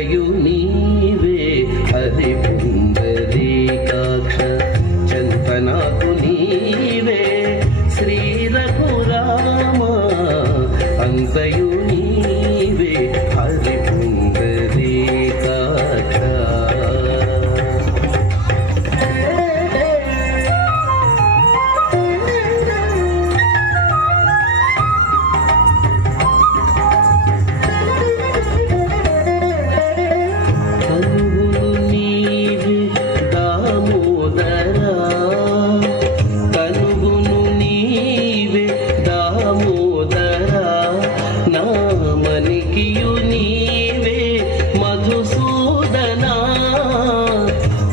అంతయు నీవే హరి పుండరీకాక్ష చంతనాకు నీవే శ్రీ రఘురామ అంతయు నీవే హరి పుండరీకాక్ష నామనికియు నీవే మధుసూదనా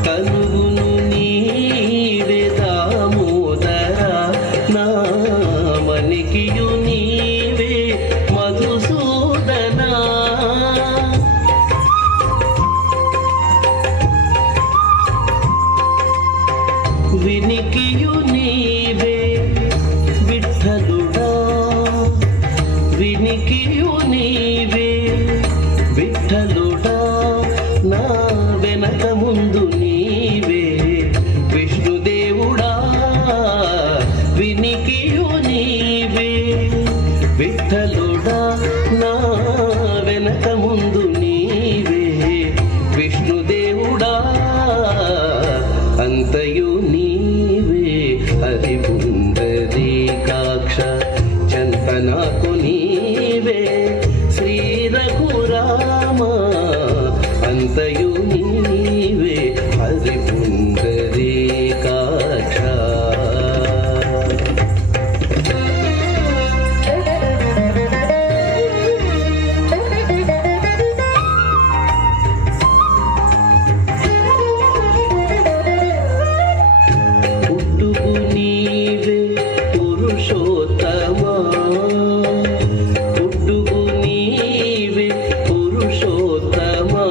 కనుగును నీవే దామోదరా నామనికియు నీవే మధుసూదనా వినికియు నీవే విఠలుడా వినికియు నీవే విఠలుడా నా వెనక ముందు నీవే విష్ణుదేవుడా వినికియు నీవే విఠలుడా నా వెనక ముందు నీవే విష్ణుదేవుడా అంతయు నీవే హరి పుండరీకాక్ష చంతనాకు నీవే శ్రీ రఘురామ అంతయు నీవే హరి పుండరీకాక్ష పుట్టుకు నీవే పురుషోత్తమా పుట్టుకు నీవే పురుషోత్తమా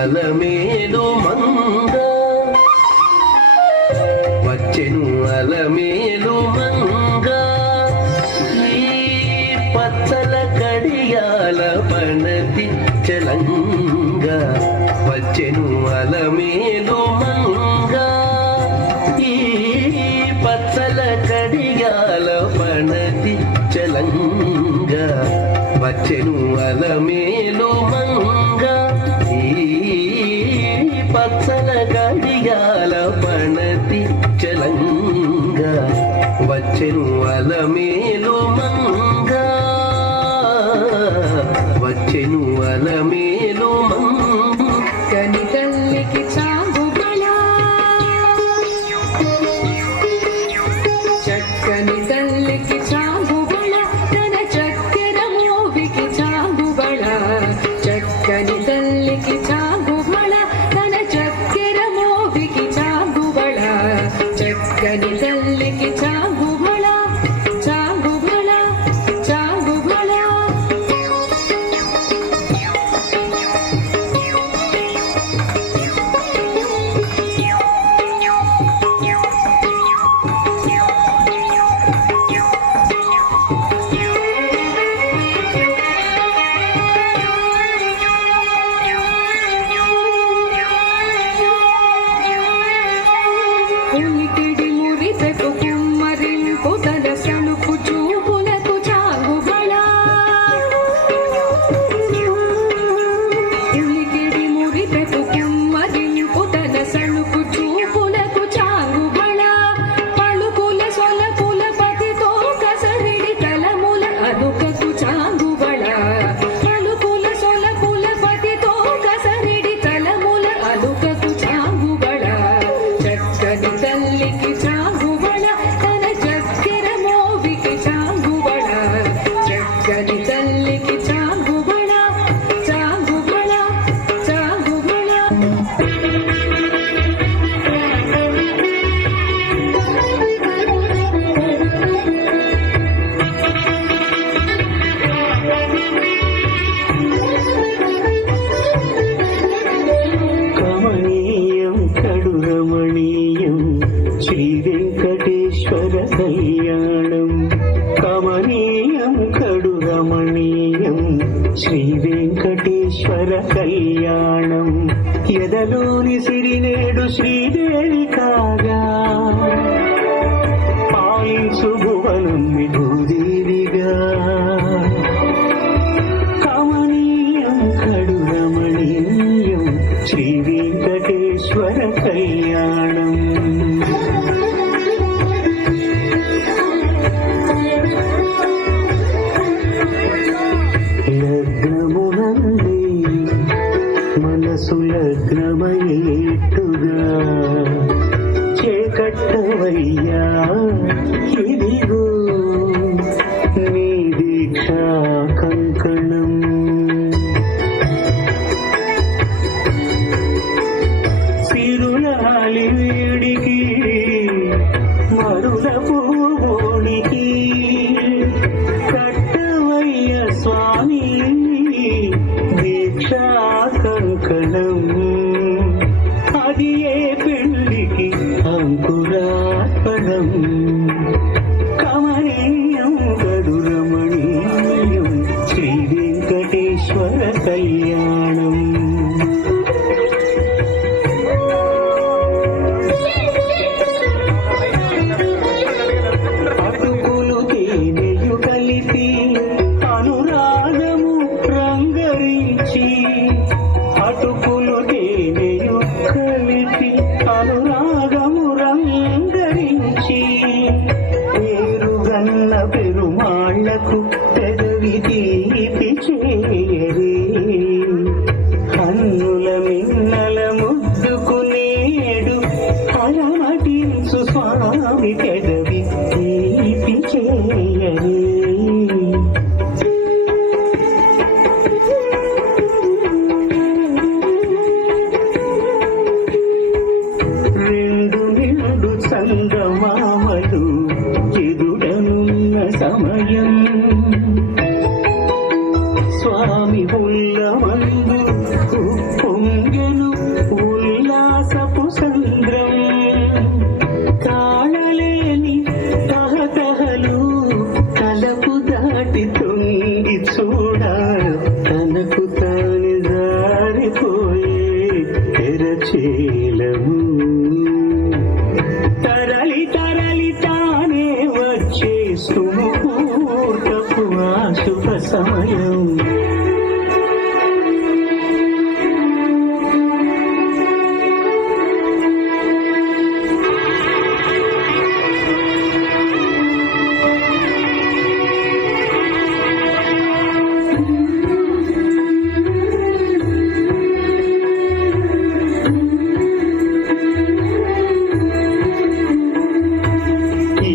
అలమేలు మంగ వచ్చెను అలమేలు మంగ ఈ పచ్చల కడియాల పణతి చలంగ వచ్చెను అలమేలు మంగ ఈ పచ్చల కడియాల పణతి చలంగ వచ్చెను అలమేలు మంగ ఈ పచ్చల కడియాల పణతి చలంగ వచ్చెను అలమేలు మంగ వచ్చెను అలమేలు మంగ కని తల్లికి చాంగుబళ చక్కని తల్లికి చాంగుబళ తన చక్కెర మోవికి చాంగుబళ చక్కని తల్లికి చాంగుబళ తన చక్కెర మోవికి చాంగుబళ చక్కని తల్లికి చాంగుబళ చాంగుబళ చాంగుబళ ఉలికిడి మురిపెకు కుమ్మరింపు తన సణుపు చూపులకు చాంగుబళ ఉలికిడి మురిపెకు కుమ్మరింపు తన సణుపు చూపులకు చాంగుబళ పలుకుల సొలపుల పతితో కసరిడి తలముల అదుకకు చాంగుబళ పలుకుల సొలపుల పతితో కసరిడి తలముల అదుకకు చాంగుబళ చక్కని తల్లికి చాంగుబళ తన చక్కెర మోవికి చాంగుబళ చక్కని తల్లికి చాంగుబళ చాంగుబళ చాంగుబళ కమనీయం కడు రమణీయం శ్రీ వెంకటేశ్వర కళ్యాణం కమనీయం కడు రమణీయం శ్రీ వెంకటేశ్వర కళ్యాణం ఎదలోని సిరినేడు శ్రీదేవి కాగా పాలించు భువనం భూదేవిగా కమనీయం కడు రమణీయం శ్రీ వెంకటేశ్వర కళ్యాణం లగ్నమునందే మనసు లగ్నమయ్యేట్టుగా చేకట్టవయ్యా ఇదిగో నీ దీక్షా కంకణం సిరులాలి వేడికి మరుల పూడికి కట్టవయ్య స్వామి దీక్షా కంకణం అది ఏ పెళ్లికి అంకురార్పణం కమనీయం కడు రమణీయం శ్రీ వెంకటేశ్వర కళ్యాణం అటుకులు తేనెయు కలిపి అనురాగము రంగరించి అటుకులు తేనెయు కలిపి అనురాగము రంగరించి పేరుగన్న పెరుమాళ్లకు పెదవి తీపి చేయరే కన్నుల మిన్నల ముద్దుకునేడు అలమటించు స్వామి పెదవి తీపి చేయరే రెండు నిండు చందమామలు ఎదుడనున్న సమయం స్వామి ఉల్లమందు పొంగెను చేలవు తరలి తరలి తానే వచ్చే సుముహూర్తపు ఆ శుభ సమయం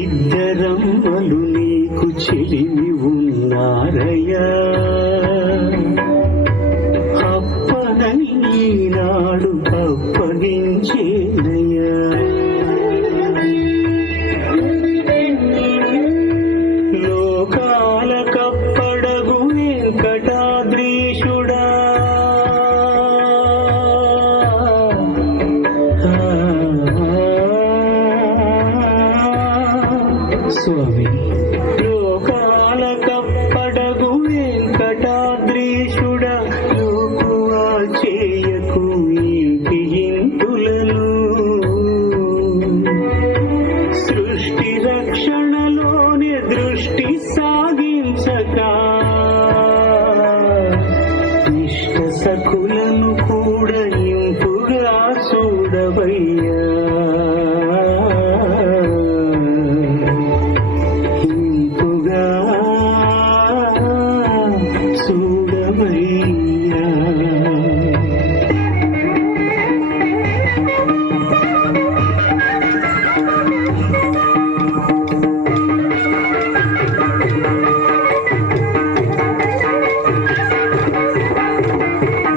ఇద్దరమ్మలు నీకు చెలిమి ఉన్నారయ్యా అప్పనని ఈనాడు అప్పగించేనయ్యా లోకాల కప్పడగు వెంకటాద్రీషుడా స్వామి లోకాల కప్పడగు వెంకటాద్రీషుడ లోకువా చేయకు ఇంటి ఇంతులను సృష్టి రక్షణలోనే దృష్టి సాగించక ఇష్ట సఖులను కూడా ఇంపుగా చూడవయ్యా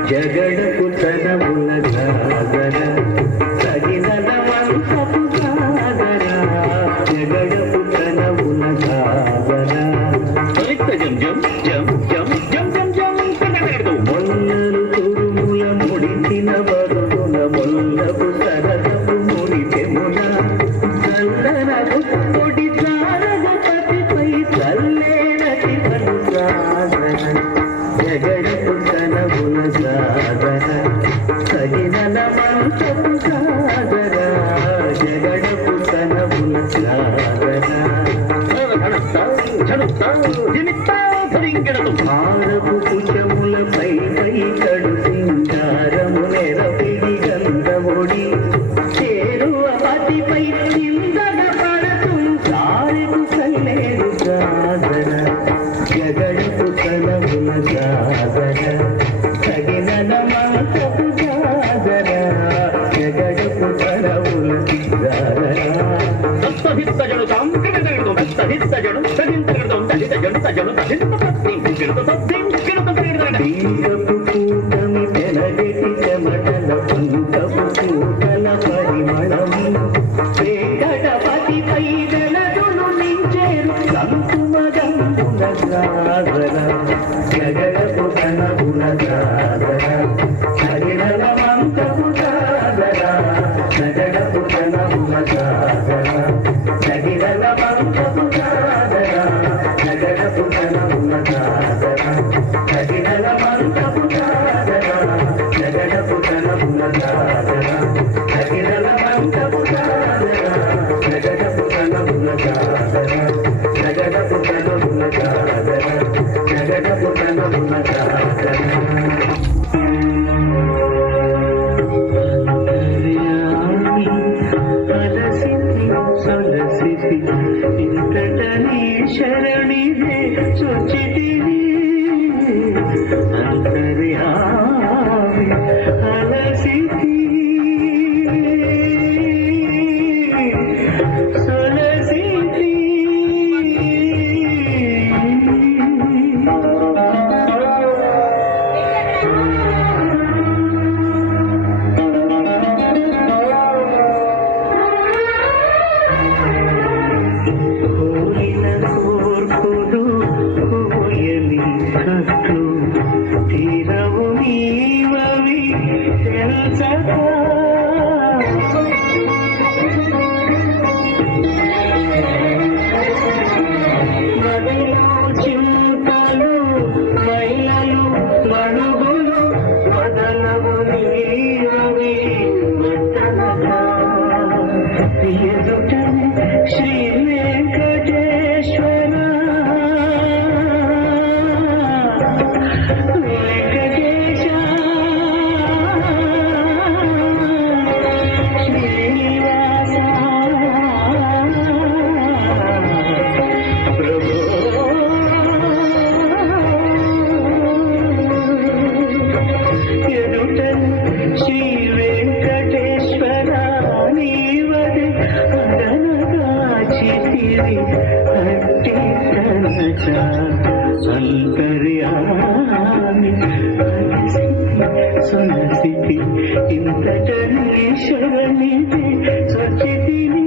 జగడకు తనముల సాగర సగినల వంశపు సాగర జగడకు తనముల సాగర మొల్లలు తురుముల ముడిచిన బరువున మొల్లపు సరసపు ముడిపెమున చల్లన పొడి సారగపతిపై చల్లేనటి పలు సాగర జగడకు తనముల సాగర సగినల వంశపు సాగర జగడకు తనముల సాగర భారపు కుచములపై పై కడు సింగారము నెరపిడి గంధముడి చేరువ పతిపై చిందగ పడతు సారెకు కల్లేరు సాగర జగడకు తనముల సాగర సగినల వంశపు సాగర జగడకు తనముల సాగర దీంకపు కూటమి తెలగెటి చెమటల పుంకపు కూటల పరిమళం వెంకటపతిపై వెలదులు నించేరు సంకుమగంబుల సాగర జగడపు తనముల సాగర సగినల వంశపు సాగర జగడపు తనముల సాగర సగినల వంశపు సాగర జగడపు తనముల సాగర సగినల వంశపు సాగర జగడపు తనముల సాగర సగినల వంశపు సాగర జగడపు తనముల సాగర జగడపు తనముల సాగర జగడపు తనముల సాగర ఇంతటనీ శరణిదే చొచ్చితివి అంతర్యామి అలసితి సొలసితి కోర్కులు కోయలి కట్టు తీరవు నీవవి తెలుసక నదిలో చింతలు మైలలు మడుగులు వదలవు నీవవి అట్టి కనక అంతర్యామి సొనసితి ఇంతటనే శరణిది సచితిని